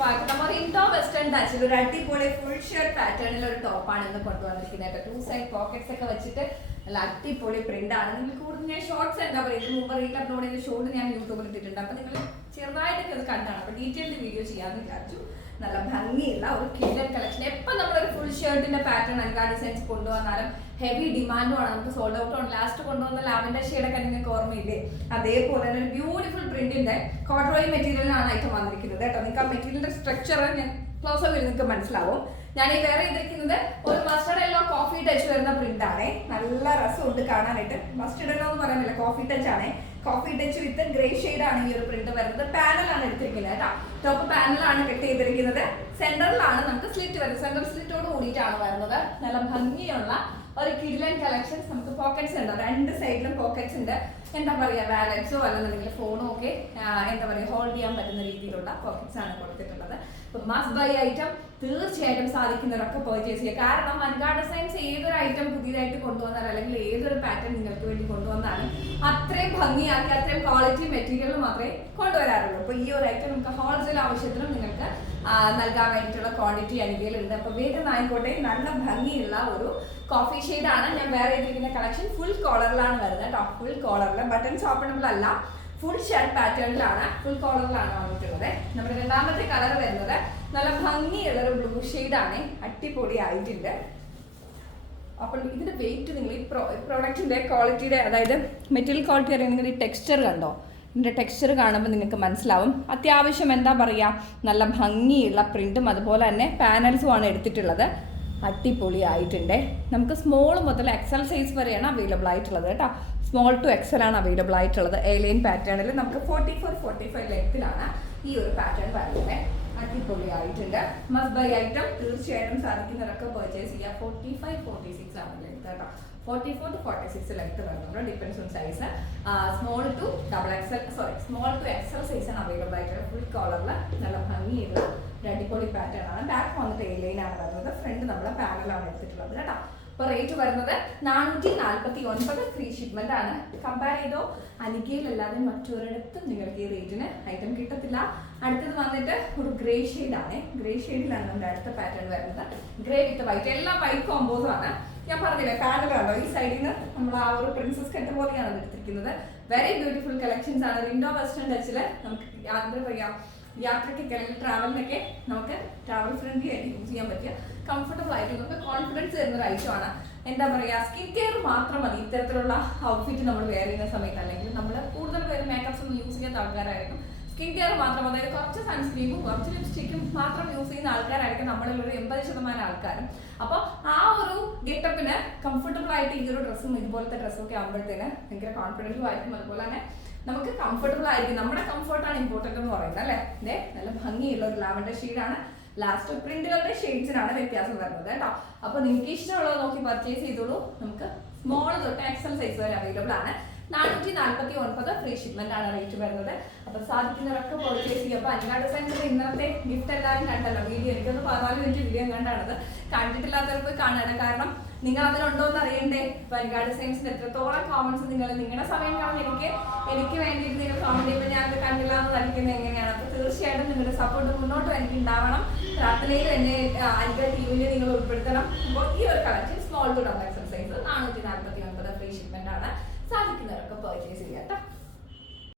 നമ്മൾ Indo western ടച്ചിൽ ഒരു അടിപൊളി ഫുൾ ഷർട്ട് പാറ്റേണിൽ ഒരു ടോപ്പാണ് ഇന്ന് കൊണ്ടുവന്നിരിക്കുന്നത്. ടു സൈഡ് പോക്കറ്റ്സ് ഒക്കെ വെച്ചിട്ട് നല്ല അടിപൊളി പ്രിന്റ് ആണ്. നിങ്ങൾ കൂടുതൽ ഞാൻ ഷോർട്സ് എന്താ പറയുക? ഇതിന് മുമ്പ് റീൽ അപ്ലോഡ് ചെയ്ത ഷോർട്ട് ഞാൻ യൂട്യൂബിൽ ഇട്ടിട്ടുണ്ട്. അപ്പൊ നിങ്ങൾ ചെറുതായിട്ടൊക്കെ അത് കണ്ടാണ്. അപ്പൊ ഡീറ്റെയിൽഡ് വീഡിയോ ചെയ്യാമെന്ന് വിചാരിച്ചു. നല്ല ഭംഗിയുള്ള ഒരു കിഡൻ കളക്ഷൻ എപ്പോൾ നമ്മളൊരു ഫുൾ ഷർട്ടിന്റെ പാറ്റേൺ അൽഗാ ഡിസൈൻസ് കൊണ്ടുവന്നാലും ഹെവി ഡിമാൻഡുമാണ് നമുക്ക് സോൾഡ് ഔട്ട് ആണ് ലാസ്റ്റ് കൊണ്ടുവന്ന ലാവൻഡർ ഷെയ്ഡൊക്കെ നിങ്ങൾക്ക് ഓർമ്മയില്ലേ? അതേപോലെ തന്നെ ഒരു ബ്യൂട്ടിഫുൾ പ്രിന്റിന്റെ കോട്രോയി മെറ്റീരിയലിനാണ് ഐറ്റം വന്നിരിക്കുന്നത് കേട്ടോ. നിങ്ങൾക്ക് ആ മെറ്റീരിയലിന്റെ സ്ട്രക്ചർ ഞാൻ ക്ലോസ് അപ്പ് നിങ്ങൾക്ക് മനസ്സിലാവും. ഞാൻ ഈ വേറെ ചെയ്തിരിക്കുന്നത് ഒരു മസ്റ്റർഡ് എല്ലോ കോഫി ടച്ച് വരുന്ന പ്രിന്റ് ആണ്. നല്ല രസമുണ്ട് കാണാനായിട്ട്. മസ്റ്റർഡ് എല്ലോ എന്ന് പറയുന്നില്ല കോഫി ടച്ച് ആണ്. Coffee touch with grey shade ആണ് ഈ ഒരു പ്രിന്റ് വരുന്നത്. പാനലാണ് എടുത്തിരിക്കുന്നത് കേട്ടോ. ടോപ്പ് പാനലാണ് കട്ട് ചെയ്തിരിക്കുന്നത്. സെന്ററിലാണ് നമുക്ക് സ്ലിറ്റ് വരുന്നത്. സെന്റർ സ്ലിറ്റോട് കൂടിയിട്ടാണ് വരുന്നത്. നല്ല ഭംഗിയുള്ള ഒരു കിഡിലൻ കളക്ഷൻസ് നമുക്ക് പോക്കറ്റ്സ് ഉണ്ട്. രണ്ട് സൈഡിലും പോക്കറ്റ്സ് ഉണ്ട്. എന്താ പറയുക വാലറ്റ്സോ അല്ലെന്നുണ്ടെങ്കിൽ ഫോണോ ഒക്കെ എന്താ പറയുക ഹോൾഡ് ചെയ്യാൻ പറ്റുന്ന രീതിയിലുള്ള പോക്കറ്റ്സ് ആണ് കൊടുത്തിട്ടുള്ളത്. മസ്റ്റ് ബൈ ഐറ്റം തീർച്ചയായിട്ടും സാധിക്കുന്നവരൊക്കെ പർച്ചേസ് ചെയ്യുക. കാരണം വൻകാട് ഏതൊരു ഐറ്റം പുതിയതായിട്ട് കൊണ്ടുവന്നാലും അല്ലെങ്കിൽ ഏതൊരു പാറ്റേൺ നിങ്ങൾക്ക് വേണ്ടി കൊണ്ടുവന്നാലും അത്രയും ഭംഗിയാക്കി അത്രയും ക്വാളിറ്റി മെറ്റീരിയൽ മാത്രമേ കൊണ്ടുവരാറുള്ളൂ. അപ്പോൾ ഈ ഒരു ഐറ്റം നമുക്ക് ഹോൾസെയിൽ ആവശ്യത്തിനും നിങ്ങൾക്ക് നൽകാൻ വേണ്ടിയിട്ടുള്ള ക്വാണ്ടിറ്റി ഉണ്ട് അപ്പോൾ വേഗം ആയിക്കോട്ടെ. നല്ല ഭംഗിയുള്ള ഒരു കോഫി ആണ്. ഞാൻ വേറെ ചെയ്തിരിക്കുന്ന കളക്ഷൻ ഫുൾ കോളറിലാണ് വരുന്നത് കേട്ടോ. ഫുൾ കോളറിൽ ബട്ടൺസ് ഓപ്പണബിൾ അല്ല. ഫുൾ ഷർട്ട് പാറ്റേണിലാണ് ഫുൾ കോളറിലാണ് വന്നിട്ടുള്ളത്. നമ്മുടെ രണ്ടാമത്തെ കളർ വരുന്നത് നല്ല ഭംഗിയുള്ള ഒരു ബ്ലൂ ആണ്. അടിപൊളി ആയിട്ടുണ്ട് അപ്പോൾ ഇതിന്റെ വെയിറ്റ് നിങ്ങൾ ഈ പ്രോ പ്രോഡക്റ്റിന്റെ ക്വാളിറ്റിയുടെ അതായത് മെറ്റീരിയൽ ക്വാളിറ്റി അറിയാൻ നിങ്ങൾ ഈ ടെക്സ്ചർ കണ്ടോ? ഇതിന്റെ ടെക്സ്ചർ കാണുമ്പോൾ നിങ്ങൾക്ക് മനസ്സിലാവും. അത്യാവശ്യം എന്താ പറയുക? നല്ല ഭംഗിയുള്ള പ്രിന്റും അതുപോലെ തന്നെ പാനൽസും ആണ് എടുത്തിട്ടുള്ളത്. അടിപൊളി ആയിട്ടുണ്ട് നമുക്ക് സ്മോൾ മുതൽ എക്സൽ സൈസ് വരെയാണ് അവൈലബിൾ ആയിട്ടുള്ളത് കേട്ടോ. സ്മോൾ ടു എക്സൽ ആണ് അവൈലബിൾ ആയിട്ടുള്ളത്. എലൈൻ പാറ്റേണിൽ നമുക്ക് ഫോർട്ടി ഫോർ ഫോർട്ടി ഫൈവ് ലെങ്ത്തിലാണ് ഈ ഒരു പാറ്റേൺ വരുന്നത്. അടിപൊളി ആയിട്ടുണ്ട് മസ്റ്റ് ബൈ ഐറ്റം തീർച്ചയായിട്ടും സാധിക്കുന്നവരൊക്കെ പർച്ചേസ് ചെയ്യുക ഫോർട്ടി ഫൈവ് ഫോർട്ടി സിക്സ് ആണ് ലെങ്ത് കേട്ടോ forty four to forty six length വരുന്നുണ്ട് depends on size small to double XL sorry small to XL ആണ് അവൈലബിൾ ആയിട്ടുള്ളത്. ഫുൾ കോളറിൽ നല്ല ഭംഗിയുള്ള ഒരു അടിപൊളി പാറ്റേൺ ആണ്. ബാക്ക് വന്നിട്ട് എ ആണ് വരുന്നത് ഫ്രണ്ട് നമ്മുടെ പാനലാണ് എടുത്തിട്ടുള്ളത് കേട്ടോ. അപ്പോൾ റേറ്റ് വരുന്നത് നാനൂറ്റി നാൽപ്പത്തി ഒൻപത് ഫ്രീ ഷിപ്മെന്റ് ആണ്. കമ്പയർ ചെയ്തോ അനികയിലല്ലാതെ മറ്റൊരിടത്തും നിങ്ങൾക്ക് ഈ റേറ്റിന് ഐറ്റം കിട്ടത്തില്ല. അടുത്തത് വന്നിട്ട് ഒരു ഗ്രേ ആണ്. ഗ്രേ ഷെയ്ഡിലാണ് നമ്മുടെ അടുത്ത പാറ്റേൺ വരുന്നത്. ഗ്രേ വിത്ത് വൈറ്റ് എല്ലാ വൈറ്റ് കോമ്പോസും ആണ്. ഞാൻ പറഞ്ഞില്ല കണ്ടോ ഈ സൈഡിൽ നിന്ന് നമ്മൾ ആ ഒരു പ്രിൻസസ് കെട്ട് പോലെയാണ് എടുത്തിരിക്കുന്നത്. വെരി ബ്യൂട്ടിഫുൾ കളക്ഷൻസ് ആണ്. വിൻഡോ വെസ്റ്റേൺ ടച്ചിൽ നമുക്ക് എന്താ പറയാ. യാത്രയ്ക്കൊക്കെ അല്ലെങ്കിൽ ട്രാവലിനൊക്കെ നമുക്ക് ട്രാവൽ ഫ്രണ്ട്ലി ആയിട്ട് യൂസ് ചെയ്യാൻ പറ്റിയ കംഫർട്ടബിൾ ആയിട്ട് നമുക്ക് കോൺഫിഡൻസ് തരുന്ന ഒരു ഐറ്റമാണ് എന്താ പറയുക സ്കിൻ കെയർ മാത്രം മതി. ഇത്തരത്തിലുള്ള ഔട്ട്ഫിറ്റ് നമ്മൾ വെയർ ചെയ്യുന്ന സമയത്ത് അല്ലെങ്കിൽ നമ്മൾ കൂടുതൽ പേര് മേക്കപ്സ് ഒന്നും യൂസ് ചെയ്യാത്ത ആൾക്കാരായിരിക്കും. സ്കിൻ കെയർ മാത്രം അതായത് കുറച്ച് സൺസ്ക്രീമും കുറച്ച് ലിപ്സ്റ്റിക്കും മാത്രം യൂസ് ചെയ്യുന്ന ആൾക്കാരായിരിക്കും നമ്മളിൽ ഒരു എൺപത് ശതമാനം ആൾക്കാരും. അപ്പോൾ ആ ഒരു ഗെറ്റപ്പിന് കംഫർട്ടബിൾ ആയിട്ട് ഈ ഒരു ഡ്രസ്സും ഇതുപോലത്തെ ഡ്രസ്സും ഒക്കെ ആകുമ്പോഴത്തേന് ഭയങ്കര കോൺഫിഡന്റും ആയിരിക്കും. അതുപോലെ തന്നെ നമുക്ക് കംഫർട്ടബിൾ ആയിരിക്കും. നമ്മുടെ കംഫർട്ടാണ് ഇമ്പോർട്ടന്റ് എന്ന് പറയുന്നത് അല്ലേ? ഇതേ നല്ല ഭംഗിയുള്ള ഒരു ലാവൻഡർ ഷെയ്ഡാണ് ലാസ്റ്റ് പ്രിന്റുകളുടെ ഷെയ്ഡ്സിനാണ് വ്യത്യാസം വരുന്നത് കേട്ടോ. അപ്പോൾ നിങ്ങൾക്ക് ഇഷ്ടമുള്ളത് നോക്കി പർച്ചേസ് ചെയ്തോളൂ. നമുക്ക് സ്മോൾ തൊട്ട് എക്സൽ സൈസ് വരെ അവൈലബിൾ ആണ്. നാനൂറ്റി നാൽപ്പത്തി ഒൻപത് ഫ്രീ ഷിപ്മെന്റ് ആണ് റേറ്റ് വരുന്നത്. അപ്പൊ സാധിക്കുന്നവരൊക്കെ പർച്ചേസ് ചെയ്യും അപ്പൊ അഞ്ചാട് ഡിസൈൻസിന്റെ ഇന്നത്തെ ഗിഫ്റ്റ് എല്ലാവരും കണ്ടല്ലോ. വീഡിയോ എനിക്കൊന്ന് പതിനാല് മിനിറ്റ് വീഡിയോ കണ്ടാണത് കണ്ടിട്ടില്ലാത്തവർക്ക് കാണണം. കാരണം നിങ്ങൾ അതിലുണ്ടോ എന്ന് അറിയണ്ടേ വനികാ സയൻസിന്റെ എത്രത്തോളം കോമൻസ് നിങ്ങൾ നിങ്ങളുടെ സമയം കാണും. എനിക്ക് എനിക്ക് വേണ്ടിയിട്ട് നിങ്ങൾ കോമന്റ് ചെയ്യുമ്പോൾ ഞാൻ അത് കണ്ടില്ല എന്ന് കളിക്കുന്നത് എങ്ങനെയാണ്? അപ്പൊ തീർച്ചയായിട്ടും നിങ്ങളുടെ സപ്പോർട്ട് മുന്നോട്ട് എനിക്ക് ഉണ്ടാവണം പ്രാർത്ഥനയിൽ എന്നെ അനിക ടീമിനെ നിങ്ങൾ ഉൾപ്പെടുത്തണം. അപ്പോൾ ഈ ഒരു collection small to double XL size നാനൂറ്റി നാൽപ്പത്തി ഒൻപത് ഫ്രീ ഷിപ്മെന്റ് ആണ്. സാധിക്കുന്നവരൊക്കെ പർച്ചേസ് ചെയ്യാം കേട്ടോ